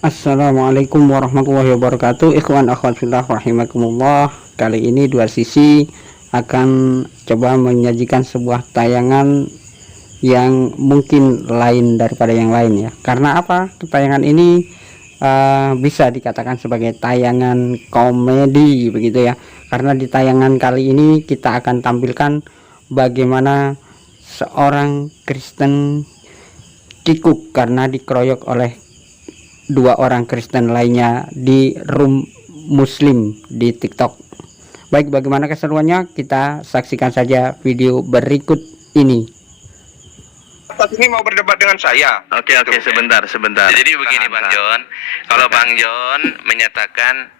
Assalamualaikum warahmatullahi wabarakatuh. Ikhwan akhwat fillah rahimakumullah. Kali ini Dua Sisi akan coba menyajikan sebuah tayangan yang mungkin lain daripada yang lain ya. Karena apa? Tayangan ini bisa dikatakan sebagai tayangan komedi begitu ya. Karena di tayangan kali ini kita akan tampilkan bagaimana seorang Kristen kikuk karena dikeroyok oleh dua orang Kristen lainnya di room muslim di TikTok. Baik, bagaimana keseruannya? Kita saksikan saja video berikut ini. Ini mau berdebat dengan saya. Oke, sebentar. Jadi begini Bang John, kalau Bang John menyatakan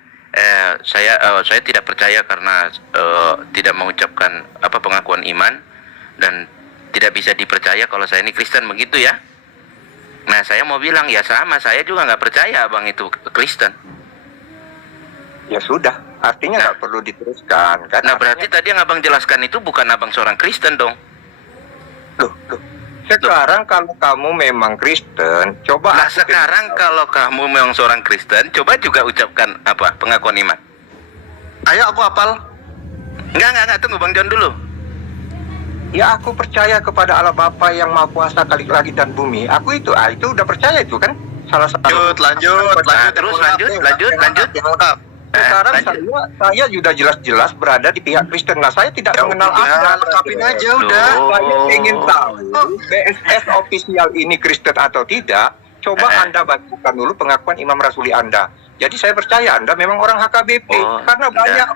saya tidak percaya karena tidak mengucapkan pengakuan iman dan tidak bisa dipercaya kalau saya ini Kristen begitu ya. Nah, saya mau bilang ya sama, saya juga nggak percaya abang itu Kristen. Ya sudah, artinya nggak perlu diteruskan kan. Nah, berarti tadi yang abang jelaskan itu bukan abang seorang Kristen dong. Loh. Sekarang kalau kamu memang Kristen, coba. Nah, sekarang kalau kamu memang seorang Kristen, coba juga ucapkan pengakuan iman. Ayo aku hafal. Enggak, tunggu Bang John dulu. Ya aku percaya kepada Allah Bapa yang Maha Kuasa Khalik langit dan bumi. Aku itu udah percaya itu kan. Salah satu. Lanjut. Sekarang saya sudah jelas-jelas berada di pihak Kristen. Nah, saya tidak mengenal Anda. Lengkapin aja udah. Saya ingin tahu BSS ofisial ini Kristen atau tidak. Coba Anda bacakan dulu pengakuan Imam Rasuli Anda. Jadi saya percaya Anda memang orang HKBP. Karena banyak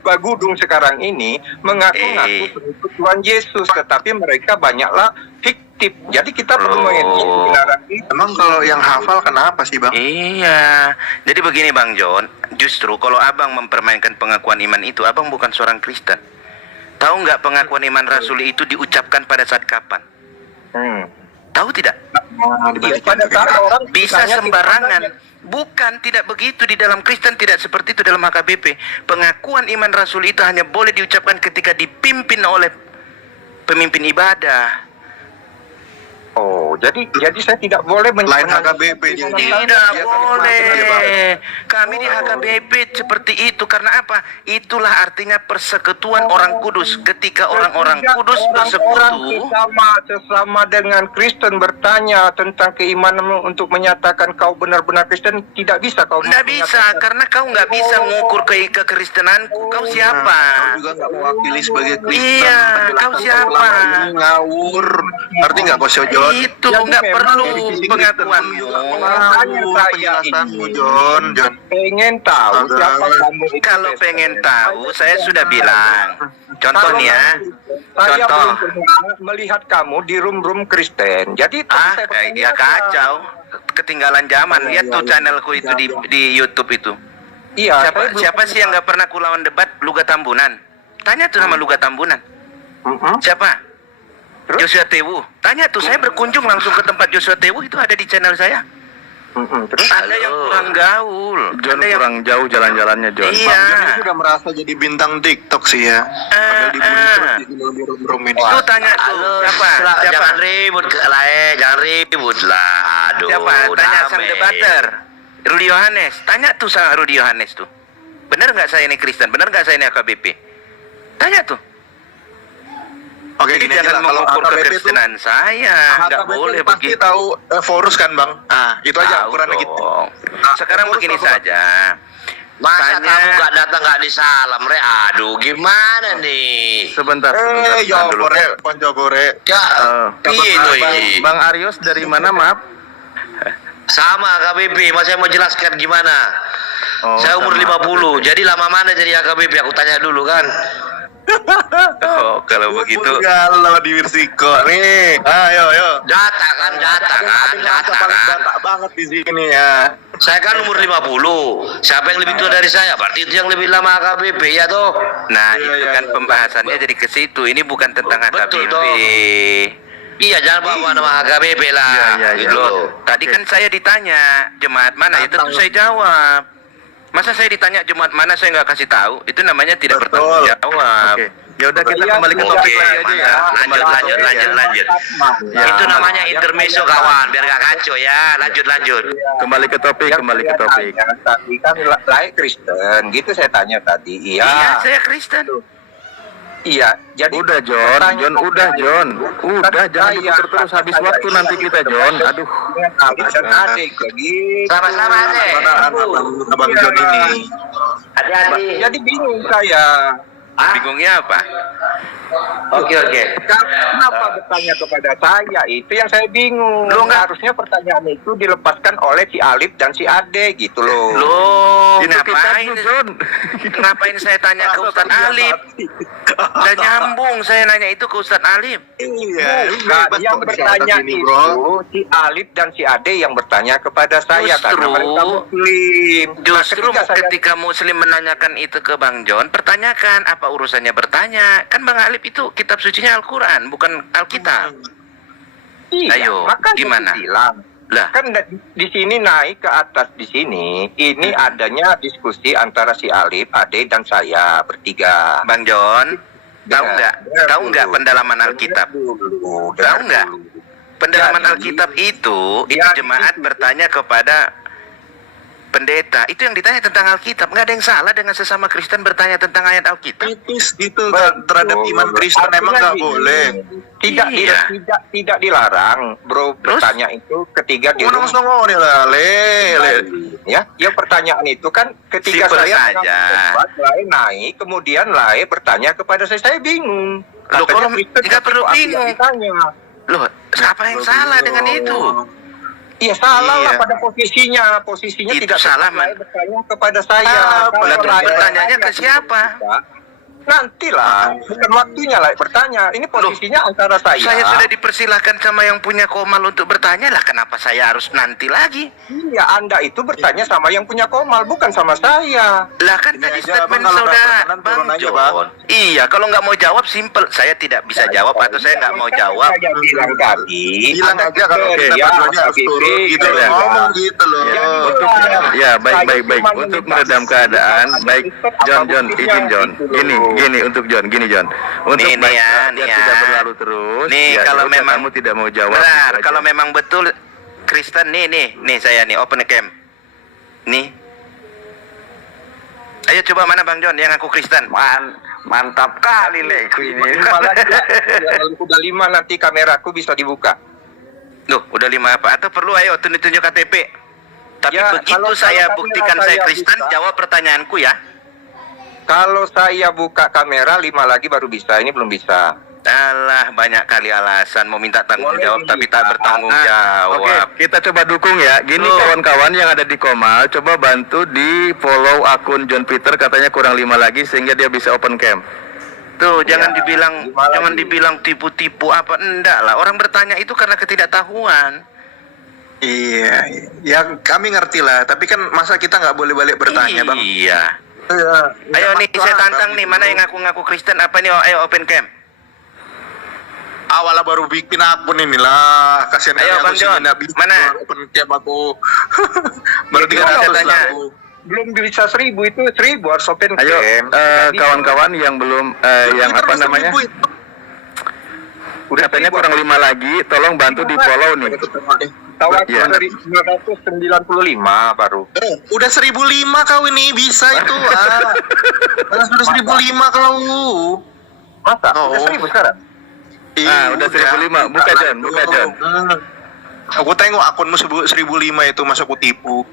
bagudung sekarang ini mengaku-ngaku pengikut Tuhan Yesus, tetapi mereka banyaklah fiktif. Jadi kita perlu mengetahui. Emang kalau yang hafal kenapa sih Bang? Iya. Jadi begini Bang John, justru kalau abang mempermainkan pengakuan iman itu, abang bukan seorang Kristen. Tahu nggak pengakuan iman Rasuli itu diucapkan pada saat kapan? Tahu tidak? Bisa sembarangan. Bukan, tidak begitu di dalam Kristen, tidak seperti itu dalam HKBP. Pengakuan iman Rasul itu hanya boleh diucapkan ketika dipimpin oleh pemimpin ibadah. Oh, jadi saya tidak boleh Lain HKBP Tidak boleh. Kami di HKBP seperti itu karena apa? Itulah artinya persekutuan orang kudus. Ketika orang-orang kudus bersekutu, sesama dengan Kristen bertanya tentang keimananmu untuk menyatakan kau benar-benar Kristen, tidak bisa kau. Tidak bisa, karena kau nggak bisa mengukur kekristenanku. Kau siapa? Kau juga nggak mewakili sebagai Kristen. Iya, kau siapa? Ngawur. Ngerti nggak Bos John? Itu nggak perlu pengakuanmu. Penjelasanmu John. Pengen tahu siapa kamu. Kalau pengen tahu, saya sudah bilang. Contohnya, saya belum pernah melihat kamu di room Kristen. Jadi ya kacau, ketinggalan zaman. Lihat tuh channelku itu di YouTube itu. Iya. Siapa sih yang nggak pernah kulawan debat Luga Tambunan? Tanya tuh sama Luga Tambunan. Siapa? Joshua Tewu. Tanya tuh, saya berkunjung langsung ke tempat Joshua Tewu, itu ada di channel saya. Ada yang kurang gaul, John kurang jauh jalan-jalannya John. Iya. Bang John sudah merasa jadi bintang TikTok sih ya. Padahal dibully terus di room ini. Itu tanya tuh, siapa? Jangan ribut jangan ribut lah. Aduh. Siapa? Tanya sang debater, Rudi Yohanes. Tanya tuh sama Rudi Yohanes tuh. Benar nggak saya ini Kristen? Benar nggak saya ini AKBP? Tanya tuh. Oke, Jadi gini aja jangan lah. Kalau mengukur HKBP itu kekristenan saya, nggak boleh pasti begitu. tahu Forus kan Bang? Itu aja Tahu ukurannya gitu. dong. Sekarang Forus begini tahu, Bang. saja. Masa kamu nggak datang nggak disalam, Re? Aduh, gimana nih? Sebentar dulu. Ponco Gore. Ya, ini. Bang Arius dari mana, maaf? Sama KBP, mas saya mau jelaskan gimana. Saya umur 50, jadi lama mana jadi AKBP? Aku tanya dulu kan. Oh, kalau begitu. Galau di Wirsiko nih. Ayo. Data kan. Data banget di sini ya. Saya kan umur 50. Siapa yang lebih tua dari saya? Berarti itu yang lebih lama AKBP ya toh. Nah, itu kan pembahasannya jadi ke situ. Ini bukan tentang Betul, HKBP. toh. Iya, jangan bawa nama AKBP lah. Gitu loh. Tadi kan saya ditanya jemaat mana, itu tuh saya jawab. Masa saya ditanya jemaat mana saya nggak kasih tahu? Itu namanya tidak bertanggung jawab. Ya udah kita Iya, kembali ke iya, topik iya, lagi aja ya. Lanjut, lanjut. Ya. Itu namanya intermezzo kawan, biar gak kacau ya. Lanjut. Kembali ke topik, Yang kembali ke saya topik. tanya tadi kan laik Kristen, gitu saya tanya tadi. Iya. Iya, saya Kristen. Iya. Jadi Udah John, pertanyaan udah saya John. itu, Udah kan jangan saya- diputar terus habis saya waktu ini nanti kita John. Aduh. dengan adik dan adik begitu. Sama-sama deh. Mana abang John ini? Hati-hati. Jadi bingung saya. Bingungnya apa? Oke. Kenapa bertanya kepada saya? Itu yang saya bingung. Lu nggak- Harusnya pertanyaan itu dilepaskan oleh si Alif dan si Ade gitu loh. Loh, Itu ngapain? kita John. Ngapain saya tanya ke Ustadz Alif? Udah nyambung saya nanya itu ke Ustadz Alif. Iya, Nah, bebas yang kok di bertanya atas ini, itu bro. si Alif dan si Ade yang bertanya kepada saya karena Justru- mereka Muslim. Justru Nah, ketika Muslim menanyakan itu ke Bang John, pertanyakan apa urusannya bertanya? Kan Bang Alif itu kitab sucinya Al-Quran, bukan Alkitab. iya, Ayo, makanya gimana? saya bilang. Lah, Kan di sini naik ke atas di sini, ini adanya diskusi antara si Alif, Ade dan saya bertiga. Bang John, tahu nggak? Dengar Tahu nggak dulu. pendalaman Alkitab? Tahu nggak? Pendalaman Jadi, Alkitab itu ya, jemaat itu. bertanya kepada pendeta. Itu yang ditanya tentang Alkitab. Nggak ada yang salah dengan sesama Kristen bertanya tentang ayat Alkitab. Kritis gitu terhadap iman Kristen emang nggak boleh. Tidak Iya. tidak dilarang, bro. Terus? Bertanya itu ketiga di Orang rumah. songong nih lah, le. Ya, yang pertanyaan itu kan ketika Simpel saya saja. Lain naik, kemudian Lae bertanya kepada saya bingung. Loh, kalau Kristen nggak perlu itu apa yang bingung. ditanya? Loh, apa yang salah dengan itu? Iya salah lah Iya. pada posisinya Itu tidak salah, tepat. Lae Man. bertanya kepada saya. Apa? Kalau Lah, terus Lae bertanyanya bertanya ke siapa? Nantilah, bukan waktunya Lae bertanya. Ini posisinya antara Saya sudah dipersilahkan sama yang punya komal untuk bertanya lah. Kenapa saya harus nanti lagi? Iya, Anda itu bertanya sama yang punya komal, bukan sama saya. Lah kan Ini tadi aja, statement Bang, kalau nggak saudara perkenan, Bang turun aja, John. Bang. Iya, kalau nggak mau jawab simple. Saya tidak bisa jawab atau saya nggak mau jawab. Saya bilang tadi. Bilang Anda aja kalau Kristen, kita ya, berdua harus turun gitu loh. ya. Ngomong gitu loh. Untuk ya baik. Untuk meredam keadaan, baik John izin John. Gini untuk John, gini John. Untuk Nih, nih ya, biar nih ya. tidak berlalu terus. Nih, ya, kalau ya udah, memang- kamu tidak mau jawab. Benar, gitu aja. kalau memang betul Kristen nih saya nih open cam. Nih. Ayo coba mana Bang John yang aku Kristen. Mantap kali leku ini. Udah 5 nanti kameraku bisa dibuka. Loh, udah 5 apa? Atau perlu ayo tunjuk KTP. Tapi Ya, begitu kalau saya kamera buktikan saya saya Kristen, bisa. jawab pertanyaanku ya. Kalau saya buka kamera 5 lagi baru bisa. Ini belum bisa. Alah, banyak kali alasan mau minta tanggung Boleh jawab tapi tak minta. bertanggung Oke, jawab. kita coba dukung ya. Gini Loh. kawan-kawan yang ada di Komal, coba bantu di follow akun John Peter, katanya kurang 5 lagi sehingga dia bisa open cam. Tuh, jangan Ya, dibilang gimana jangan lagi? dibilang tipu-tipu apa enggak lah. Orang bertanya itu karena ketidaktahuan. Iya, ya kami ngerti lah. Tapi kan masa kita nggak boleh balik bertanya, Bang? Iya. Iya, Ayo nih masuk saya akal tantang gitu. nih, mana yang ngaku-ngaku Kristen apa nih? Oh, ayo open cam. Awalnya baru bikin akun inilah. Kasihan Ayo, kali Bang aku sih John. nggak bisa Mana? open cam aku. Baru Itu 300 saya lah tanya. aku. Belum bisa 1000 itu 1000 harus open Ayo cam. Nggak bisa. kawan-kawan yang belum yang Kita apa masuk namanya? ibu itu. Katanya kurang 5 lagi, tolong bantu di follow nih. Tawaran Iya. dari 995 baru. Udah 1005 kau ini bisa itu. Sudah 1005 kau. Masa? Oh. Udah 1000 sekarang? Udah 1005. Buka, John, buka, John. Aku tengok akunmu 1005 itu masa aku tipu.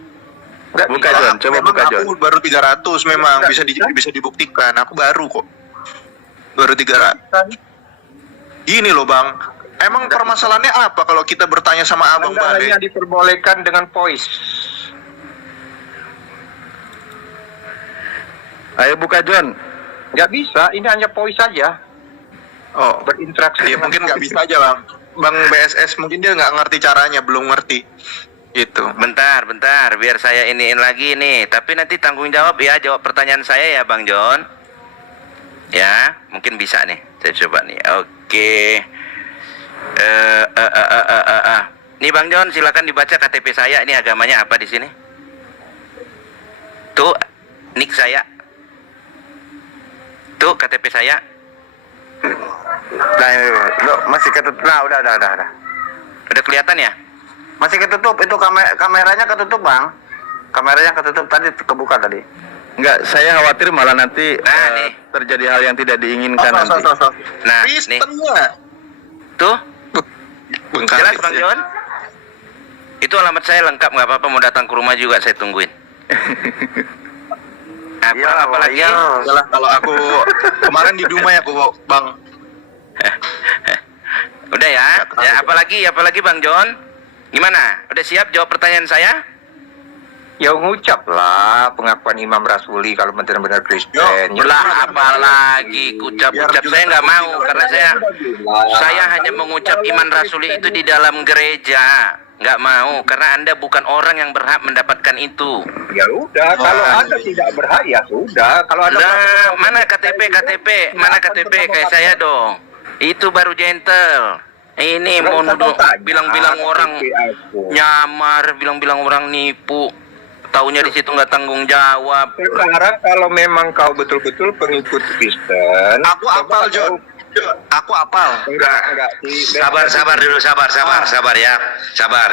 Nggak Buka, bisa. John. Coba Memang buka, aku John. baru 300 memang Nggak bisa dibuktikan. Aku baru kok. Baru 300. Gini loh, Bang. Emang permasalahannya apa kalau kita bertanya sama Abang Anda hanya balik? diperbolehkan dengan voice. Ayo buka John. Nggak bisa, ini hanya voice saja. Oh, Berinteraksi. ya mungkin nggak bisa aja, Bang. Bang BSS mungkin dia nggak ngerti caranya, belum ngerti. Gitu. Bentar, biar saya iniin lagi nih. Tapi nanti tanggung jawab ya, jawab pertanyaan saya ya Bang John. Ya, mungkin bisa nih. Saya coba nih. Oke. Nih Bang John, silakan dibaca KTP saya. Ini agamanya apa di sini? Tuh, nick saya. Tuh KTP saya. Nah, ini, lo masih ketutup. Nah, udah. Udah kelihatan ya? Masih ketutup, itu kameranya ketutup, Bang. Kameranya ketutup tadi, kebuka tadi. Enggak, saya khawatir malah nanti Nah, nih. terjadi hal yang tidak diinginkan nanti. Nah, nih. Kristennya. Tuh, jelas Bengkalis Bang ya. Jon? Itu alamat saya lengkap, nggak apa-apa, mau datang ke rumah juga saya tungguin. Apalagi? Yalah, kalau aku kemarin di Dumai aku, Bang. Udah ya? Ya, apalagi Bang Jon? Gimana? Udah siap jawab pertanyaan saya? Ya ngucap lah pengakuan Imam Rasuli kalau benar-benar Kristen. Ya, Lah, apalagi ucap-ucap saya nggak mau karena saya hanya mengucap iman Rasuli itu di dalam gereja. Nggak mau karena Anda bukan orang yang berhak mendapatkan itu. Ya udah, kalau Anda tidak berhak ya sudah. Kalau Anda Nah, mana KTP? Mana KTP kayak saya dong? Itu baru gentle. Ini Nggak mau usah nuduh, tanya. bilang-bilang orang KTP aku. nyamar, bilang-bilang orang nipu. Taunya di situ nggak tanggung jawab. Sekarang kalau memang kau betul-betul pengikut Kristen, Aku apal, Jon. Aku apal. Enggak. Sabar dulu, sabar ya. Sabar.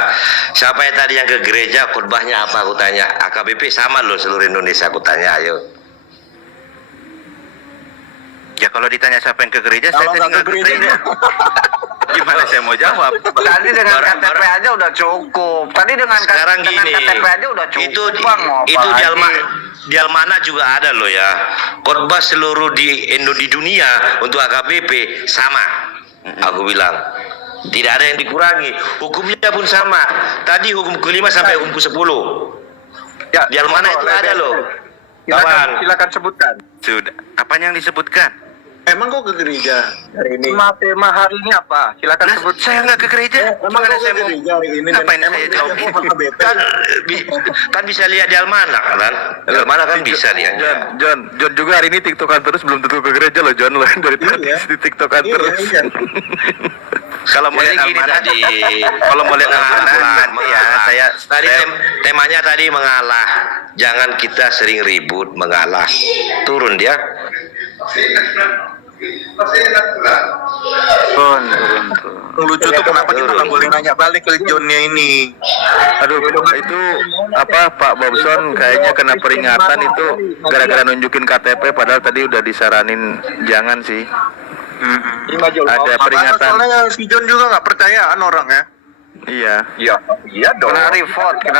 Siapa yang tadi yang ke gereja khutbahnya apa aku tanya? AKBP sama loh seluruh Indonesia aku tanya, ayo. Ya kalau ditanya siapa yang ke gereja, Kalau saya tadi nggak nggak ke gereja. Gimana saya mau jawab? Tadi dengan KTP aja udah cukup. Tadi dengan Sekarang gini, KTP aja udah cukup. Bang, mau apa itu lagi? di Almana juga ada loh ya. Khotbah seluruh di dunia untuk AKBP sama. Aku bilang tidak ada yang dikurangi. Hukumnya pun sama. Tadi hukum ke-5 sampai hukum ke-10. Ya, Di Almana itu ada loh. Silakan sebutkan. Sudah. Apanya yang disebutkan? Emang kok ke gereja hari ini? Tema hari ini apa? Silakan Nah, sebut. saya nggak ke gereja. Emang Gimana kok saya ke mau? gereja hari ini? Ngapain Emang saya gereja jawab? kok KBP? Kan bisa lihat di Almana kan? Di Almana kan bisa lihat. John juga hari ini TikTokan terus, belum tentu ke gereja loh, John. Lo dari tadi Iya. di TikTokan terus. Iya. Kalau mau Jadi lihat gini Almana, tadi, kalau mau lihat Almana, nanti ya tadi temanya tadi mengalah. Jangan kita sering ribut mengalah. Turun dia. Turun. Yang lucu tuh kenapa kita nggak boleh nanya balik ke Johnnya ini? Aduh, itu apa Pak Bobson kayaknya kena peringatan itu gara-gara nunjukin KTP, padahal tadi udah disaranin jangan sih. Ada peringatan. Soalnya si John juga nggak percayaan orang ya. Iya. Iya dong. Kena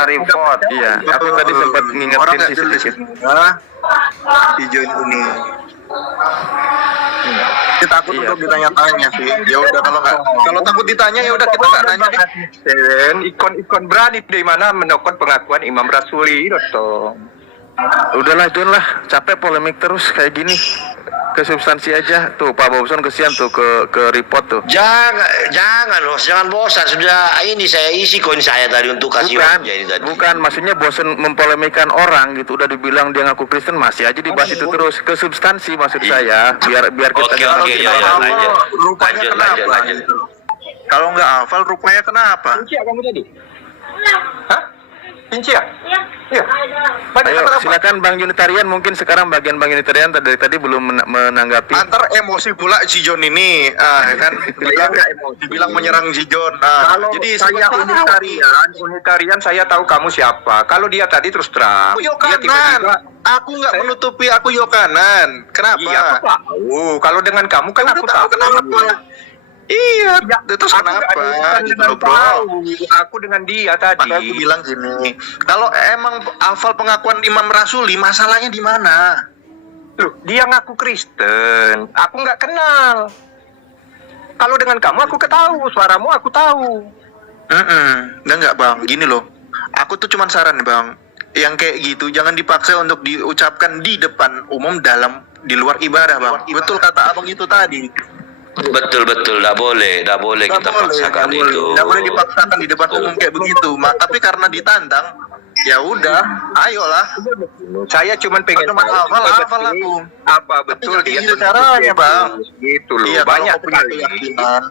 report. Iya, aku tadi sempat ngingetin Orang sih nggak jelas. sedikit. Hah? Si John ini. Kita takut Iya. untuk ditanya-tanya sih. Ya udah kalau takut ditanya ya udah kita nggak nanya deh. Dan ikon berani di mana menokot pengakuan Imam Rasuli itu. Udahlah John lah, capek polemik terus kayak gini. Ke substansi aja. Tuh Pak Bobson kesian tuh ke report tuh. Jangan bosan. Sudah ini saya isi koin saya tadi untuk kasih wajah ini tadi. Bukan, maksudnya bosen mempolemikan orang gitu. Udah dibilang dia ngaku Kristen, masih aja dibahas itu terus. Ke substansi maksud saya, biar kita Oke, kalau oke, kita ya, tahu. lanjut. Rupanya kenapa? Lanjut. Gitu. Kalau nggak hafal rupanya kenapa? Pinci ya kamu tadi? Hah? Pinci ya? Iya. Ayo silakan Bang Unitarian, mungkin sekarang bagian Bang Unitarian dari tadi belum menanggapi. Antar emosi pula si John ini, kan dibilang menyerang si John. Kalau Jadi saya unitarian, saya tahu kamu siapa. Kalau dia tadi terus terang, aku dia Yokanan. tiba-tiba, Aku nggak menutupi aku Yokanan. Kenapa? iya aku tahu. Kalau dengan kamu kan Udah aku tahu tahu. kenapa? Iya, terus Aku nggak ada kenapa? urusan Gitu dengan loh, bro. tahu. Aku dengan dia tadi. Makanya aku bilang gini, kalau emang hafal pengakuan Imam Rasuli, masalahnya di mana? Loh, dia ngaku Kristen. Aku nggak kenal. Kalau dengan kamu aku ketahu, suaramu aku tahu. Enggak bang, gini loh. Aku tuh cuman saran nih bang, yang kayak gitu jangan dipaksa untuk diucapkan di depan umum di luar ibadah bang. Betul kata abang itu tadi. Betul, tidak boleh kita paksakan itu. Nggak boleh dipaksakan di depan umum kayak begitu. Tapi karena ditantang, ya udah, ayolah. Saya cuma pengen Cuma tahu hafal aku. apa betul Tapi dia gitu caranya, Bang. Gitu loh. Iya, Banyak kalau kau punya sekali. keyakinan.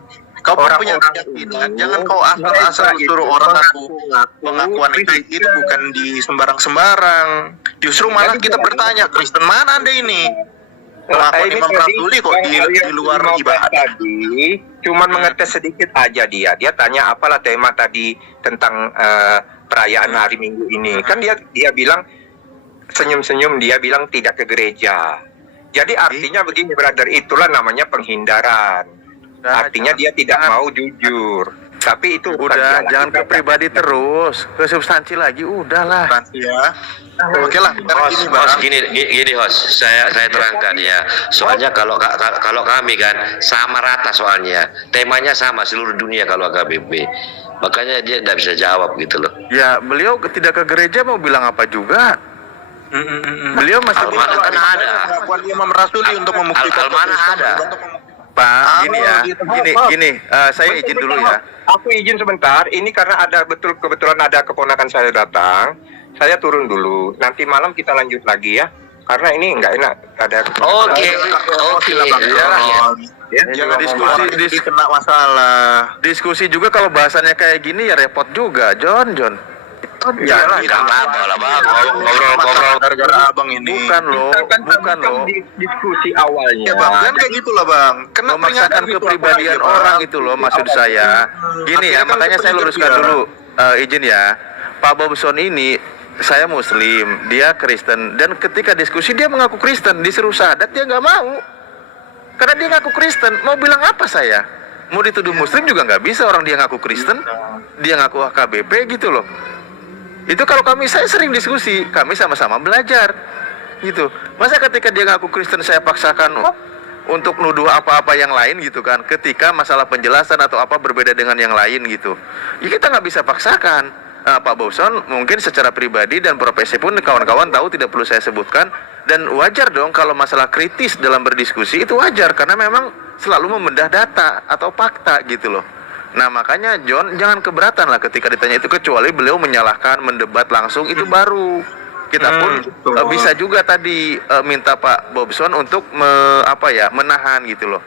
Kau pun punya Orang-orang keyakinan, itu, jangan kau asal-asal mereka suruh itu orang aku mengaku pengakuan itu bukan di sembarang-sembarang. Justru malah Jadi kita jangan bertanya, Kristen mana Anda ini? pengakuan ini Imam tadi Rasuli kok di luar ibadah. Tadi cuman mengetes sedikit aja dia. Dia tanya apalah tema tadi tentang perayaan hari Minggu ini. Kan dia bilang senyum-senyum, dia bilang tidak ke gereja. Jadi artinya begini brother, itulah namanya penghindaran. Artinya dia tidak mau jujur. Tapi itu Udah, jangan ke pribadi terus, ke substansi lagi, udahlah. Ya. Oke lah, Host, gini host, saya terangkan ya. Soalnya kalau kami kan sama rata soalnya, temanya sama seluruh dunia kalau AKBP. Makanya dia tidak bisa jawab gitu loh. Ya, beliau tidak ke gereja mau bilang apa juga. Beliau masih Al-Mana kan ada. Pengakuan Imam Rasuli untuk membuktikan. Al-Mana ada. Pak, gini, saya izin dulu ya. Aku izin sebentar. Ini karena kebetulan ada keponakan saya datang. Saya turun dulu. Nanti malam kita lanjut lagi ya. Karena ini nggak enak ada. Oke. Ya, jangan diskusi kena masalah. Diskusi juga kalau bahasannya kayak gini ya repot juga, John. Ya, tidak apa-apa lah bang. Ngobrol-ngobrol. Gara-gara abang ini. Bukan loh. Diskusi awalnya. Ya bang, kan kayak gitulah bang. Kena Memaksakan kepribadian orang itu loh maksud saya. Gini ya, makanya saya luruskan dulu. Izin ya, Pak Bobson ini saya Muslim, dia Kristen, dan ketika diskusi dia mengaku Kristen, disuruh syahadat dia nggak mau, karena dia ngaku Kristen. Mau bilang apa saya? Mau dituduh Muslim juga nggak bisa, orang dia ngaku Kristen, dia ngaku AKBP gitu loh. Itu kalau saya sering diskusi, kami sama-sama belajar gitu. Masa ketika dia ngaku Kristen saya paksakan untuk nuduh apa-apa yang lain gitu kan, ketika masalah penjelasan atau apa berbeda dengan yang lain gitu, ya kita nggak bisa paksakan. Pak Bobson mungkin secara pribadi dan profesi pun kawan-kawan tahu, tidak perlu saya sebutkan, dan wajar dong kalau masalah kritis dalam berdiskusi itu wajar, karena memang selalu membedah data atau fakta gitu loh. Nah makanya John jangan keberatan lah ketika ditanya itu, kecuali beliau menyalahkan, mendebat langsung, itu baru kita pun bisa juga tadi minta Pak Bobson untuk menahan gitu loh.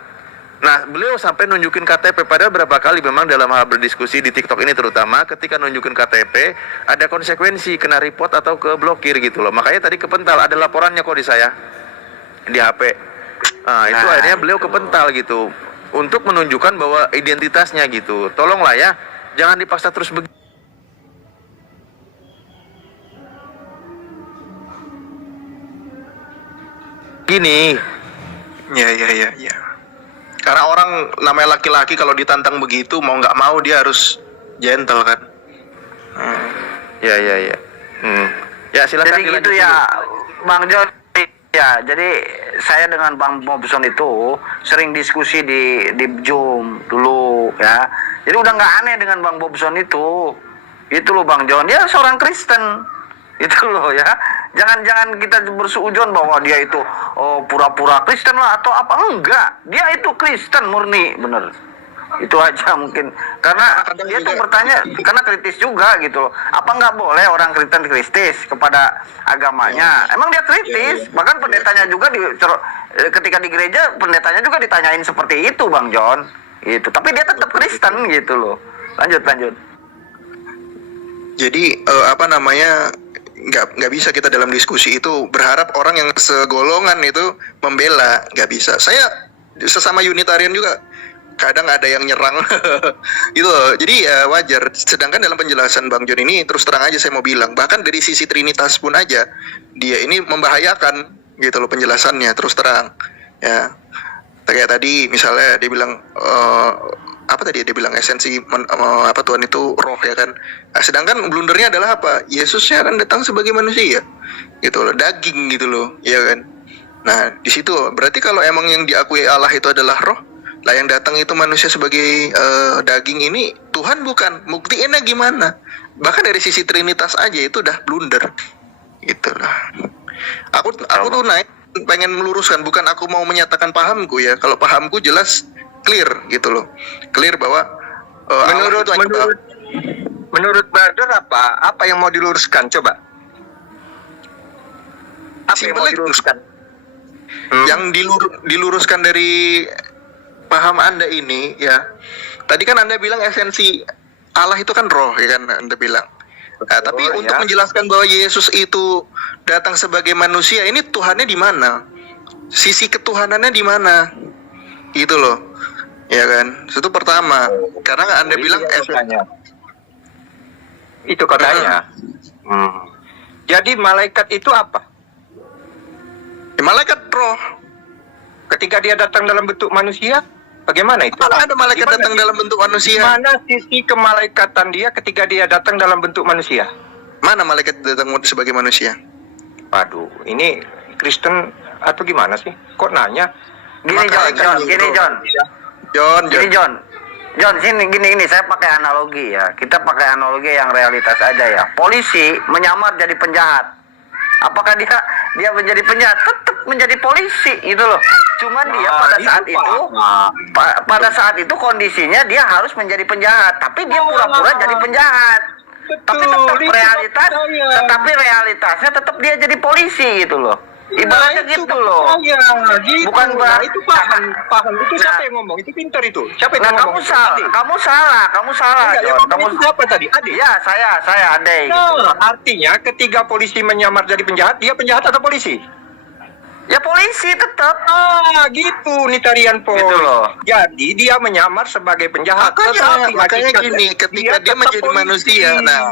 Nah beliau sampai nunjukin KTP, padahal berapa kali memang dalam hal berdiskusi di TikTok ini terutama, ketika nunjukin KTP ada konsekuensi, kena report atau ke blokir gitu loh. Makanya tadi kepental, ada laporannya kok di saya di HP. Itu akhirnya beliau kepental gitu untuk menunjukkan bahwa identitasnya gitu. Tolonglah ya, jangan dipaksa terus begini. Ya. Karena orang namanya laki-laki kalau ditantang begitu mau nggak mau dia harus gentle kan. Ya. Ya silakan. Jadi gitu ya, Bang John. Ya, jadi saya dengan Bang Bobson itu sering diskusi di Zoom dulu ya. Jadi udah nggak aneh dengan Bang Bobson itu. Itu loh Bang John, dia seorang Kristen. Itu loh ya. Jangan kita bersuujon bahwa dia itu pura-pura Kristen lah atau apa, enggak. Dia itu Kristen murni, bener. Itu aja mungkin, karena dia tuh bertanya karena kritis juga gitu. Apa nggak boleh orang Kristen kritis kepada agamanya? Emang dia kritis, bahkan pendetanya juga ketika di gereja pendetanya juga ditanyain seperti itu Bang John gitu. Tapi dia tetap Kristen gitu loh. Lanjut. Jadi nggak bisa kita dalam diskusi itu berharap orang yang segolongan itu membela, nggak bisa. Saya sesama Unitarian juga kadang ada yang nyerang gitu loh. Jadi wajar. Sedangkan dalam penjelasan Bang John ini terus terang aja saya mau bilang, bahkan dari sisi Trinitas pun aja dia ini membahayakan gitu loh penjelasannya, terus terang ya. Kayak tadi misalnya dia bilang dia bilang esensi Tuhan itu roh ya kan. Sedangkan blundernya adalah apa? Yesusnya kan datang sebagai manusia gitu loh, daging gitu loh ya kan. Nah di situ berarti kalau emang yang diakui Allah itu adalah roh, lah yang datang itu manusia sebagai daging ini Tuhan bukan. Buktiinnya gimana? Bahkan dari sisi Trinitas aja itu udah blunder gitulah. Aku tuh pengen meluruskan, bukan aku mau menyatakan pahamku ya. Kalau pahamku jelas clear gitu loh, clear bahwa menurut brother apa yang mau diluruskan, coba apa yang mau diluruskan? Yang diluruskan dari paham Anda ini ya, tadi kan Anda bilang esensi Allah itu kan roh ya kan Anda bilang. Nah, tapi untuk menjelaskan bahwa Yesus itu datang sebagai manusia, ini Tuhannya di mana? sisi ketuhanannya di mana, gitu loh, ya kan? Itu pertama. Karena Anda bilang itu katanya. Jadi malaikat itu apa? Malaikat roh. Ketika dia datang dalam bentuk manusia, bagaimana itu? Mana ada malaikat datang dalam bentuk manusia? Mana sisi kemalaikatan dia ketika dia datang dalam bentuk manusia? Mana malaikat datang sebagai manusia? Waduh, ini Kristen atau gimana sih? Kok nanya? Gini John, sini saya pakai analogi ya. Kita pakai analogi yang realitas aja ya. Polisi menyamar jadi penjahat. Apakah dia menjadi penjahat? Tetap menjadi polisi gitu loh. Cuman dia pada saat itu kondisinya dia harus menjadi penjahat, tapi dia pura-pura jadi penjahat. Tapi tetap realitasnya tetap dia jadi polisi gitu loh. Ibaratnya gitu loh. Bukan itu paham. Itu siapa yang ngomong? Itu pintar itu. Siapa yang ngomong? Kamu salah. Kamu siapa tadi? Ade. Ya, saya Ade. Nah, artinya ketika polisi menyamar jadi penjahat, dia penjahat atau polisi? Ya polisi tetap. Gitu nitarian Pol. Gitu loh. Jadi dia menyamar sebagai penjahat. Makanya gini, ketika dia menjadi manusia. Nah,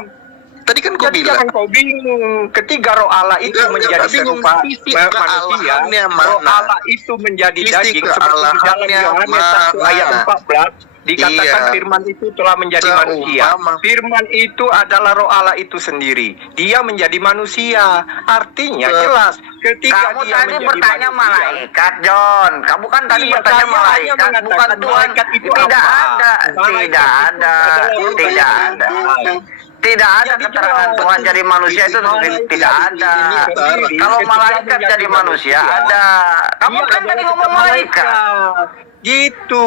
tadi kan kau bilang. Jangan kau bingung. Ketika roh Allah itu menjadi serupa manusia, roh Allah itu menjadi daging seperti di dalam Yohanes 1 ayat 14 dikatakan firman itu telah menjadi manusia. Firman itu adalah roh Allah itu sendiri. Dia menjadi manusia. Artinya jelas ketika kamu dia tadi menjadi bertanya manusia, malaikat, John. Kamu kan tadi bertanya malaikat, bukan Tuhan. Tidak ada keterangan Tuhan jadi manusia itu tidak ada. Kalau malaikat jadi manusia ada. Kamu kan tadi ngomong malaikat. Gitu.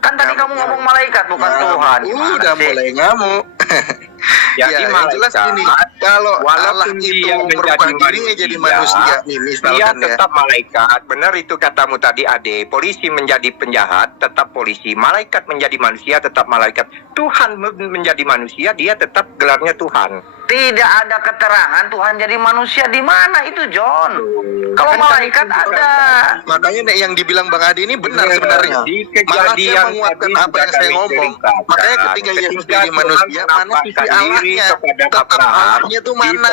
Kan tadi kamu ngomong malaikat bukan Tuhan. Udah mulai ngamuk. Jadi jelas ini, kalau Allah itu merubah dirinya jadi manusia, dia misalkan tetap malaikat. Benar itu katamu tadi, Ade. Polisi menjadi penjahat, tetap polisi. Malaikat menjadi manusia, tetap malaikat. Tuhan menjadi manusia, dia tetap gelarnya Tuhan. Tidak ada keterangan Tuhan jadi manusia di mana itu, John? Kalau malaikat ada. Makanya yang dibilang Bang Adi ini benar sebenarnya. Malah dia menguatkan apa yang saya ngomong. Makanya ketika Yesus jadi manusia, mana sisi Allahnya? Tetap Allahnya itu mana?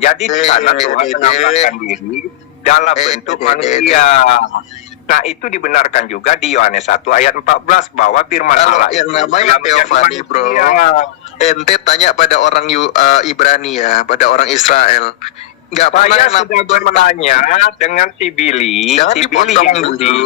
Jadi di sana Tuhan menampakkan diri dalam bentuk manusia. Nah, itu dibenarkan juga di Yohanes 1 ayat 14 bahwa firman Allah yang namanya teofani, bro. Ente tanya pada orang Ibrani ya, pada orang Israel. Nggak pernah sudah bertanya dengan si Billy. Jangan dipotong Yahudi.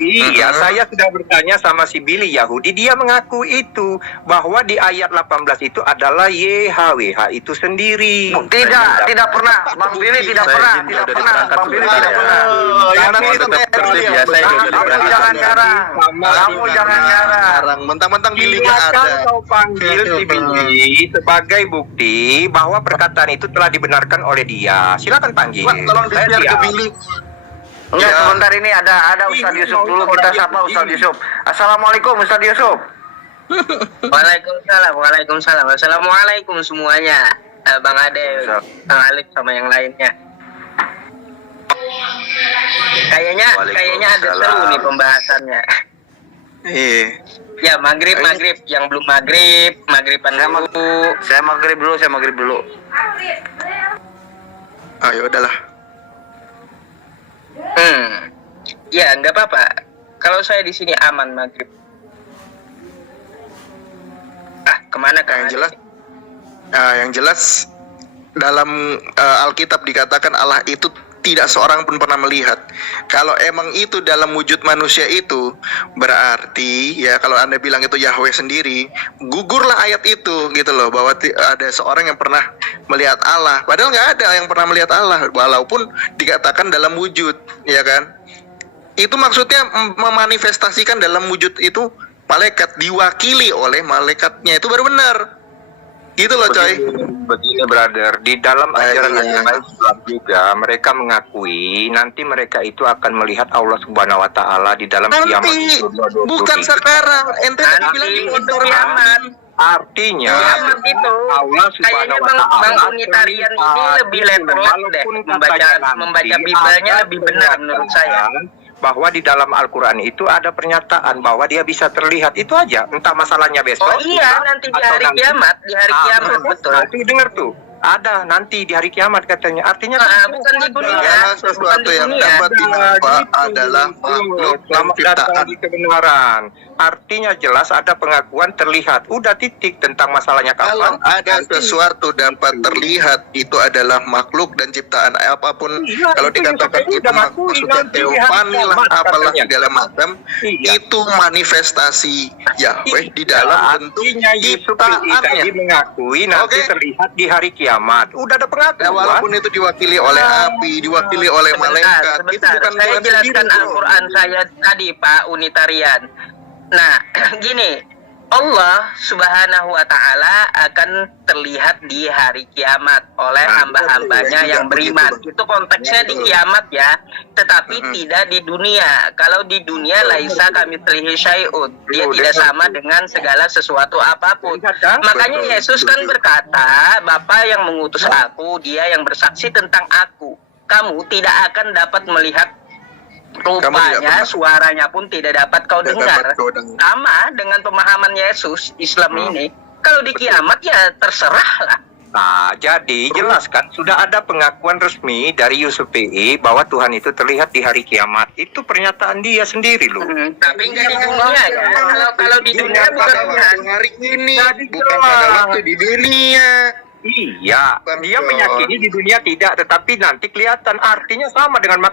Iya, saya sudah bertanya sama si Billy Yahudi. Dia mengaku itu bahwa di ayat 18 itu adalah YHWH itu sendiri. Tidak pernah. Bang Billy tidak pernah. Bang Billy tidak pernah. Kamu jangan nyarang. Kamu jangan nyarang. Mentang-mentang Billy nggak ada. Kau panggil si Billy sebagai bukti bahwa perkataan itu telah dibenarkan oleh dia. Silakan panggil. Tolong di-share ke Billy. Ya, sebentar ini ada Ustaz Yusuf dulu, kita sapa Ustaz Yusuf. Assalamualaikum Ustaz Yusuf. Waalaikumsalam. Assalamualaikum semuanya. Bang Ade, Bang Alif sama yang lainnya. Kayaknya ada seru nih pembahasannya. Iya. Ya, maghrib yang belum maghriban dulu. Saya maghrib dulu. Ayo udahlah. Ya, nggak apa-apa. Kalau saya di sini aman maghrib. Kemana kan? Yang jelas dalam Alkitab dikatakan Allah itu tidak seorang pun pernah melihat. Kalau emang itu dalam wujud manusia itu, berarti ya kalau Anda bilang itu Yahweh sendiri, gugurlah ayat itu gitu loh, bahwa ada seorang yang pernah melihat Allah. Padahal nggak ada yang pernah melihat Allah, walaupun dikatakan dalam wujud, ya kan? Itu maksudnya memanifestasikan dalam wujud itu malaikat, diwakili oleh malaikatnya, itu baru benar. Gitu loh, coy. Begini brother, di dalam ajaran agama Islam juga mereka mengakui nanti mereka itu akan melihat Allah Subhanahu wa taala di dalam kiamat. Bukan sekarang. Ente tadi bilang di kiamat. Artinya Kiamat itu Allah kayaknya Subhanahu wa Bang Ta'ala Unitarian ini lebih levelan deh, membaca Biblenya lebih benar menurut saya. Bahwa di dalam Al-Quran itu ada pernyataan bahwa dia bisa terlihat, itu aja. Entah masalahnya besok. Oh iya, nanti di hari kiamat, betul. Nanti dengar tuh, ada nanti di hari kiamat katanya. Artinya bukan di dunia, Segala sesuatu yang dapat dinampak adalah makhluk dan ciptaan. Kebenaran. Artinya jelas ada pengakuan terlihat. Udah titik tentang masalahnya Kalau kapan. ada sesuatu dapat terlihat, itu adalah makhluk dan ciptaan apapun. Iya, Kalau itu yang dikatakan saya itu udah ngakui maksudnya nanti di teofani hari lah, kiamat apalah katanya. segala macam, Iya. itu manifestasi Yahweh di dalam bentuk Artinya Yusuf tadi ciptaannya. mengakui nanti Oke. terlihat di hari kiamat. Udah ada pengakuan. Ya, walaupun itu diwakili oleh api, diwakili oleh malaikat, itu Sebentar, bukan saya Tuhan jelaskan sendiri, bro. Al-Quran saya tadi, Pak Unitarian. Nah, gini, Allah Subhanahu wa Ta'ala akan terlihat di hari kiamat oleh hamba-hambanya ya, yang begitu, beriman. begitu. Itu konteksnya di kiamat ya, tetapi tidak di dunia. Kalau di dunia laisa kamitslihi syai'un, dia tidak sama dengan segala sesuatu apapun. Makanya Yesus kan berkata, Bapa yang mengutus aku, dia yang bersaksi tentang aku. Kamu tidak akan dapat melihat, rupanya suaranya pun tidak dapat kau dengar. Sama dengan pemahaman Yesus Islam ini. Kalau di kiamat ya terserah lah. Nah, jadi jelas kan sudah ada pengakuan resmi dari Yusuf PI bahwa Tuhan itu terlihat di hari kiamat. Itu pernyataan dia sendiri loh. Tapi nggak di dunia ya. Kalau di dunia bukan Tuhan. hari ini, Jadi bukan jelas. pada waktu di dunia. Iya, dia meyakini di dunia tidak, tetapi nanti kelihatan. Artinya sama dengan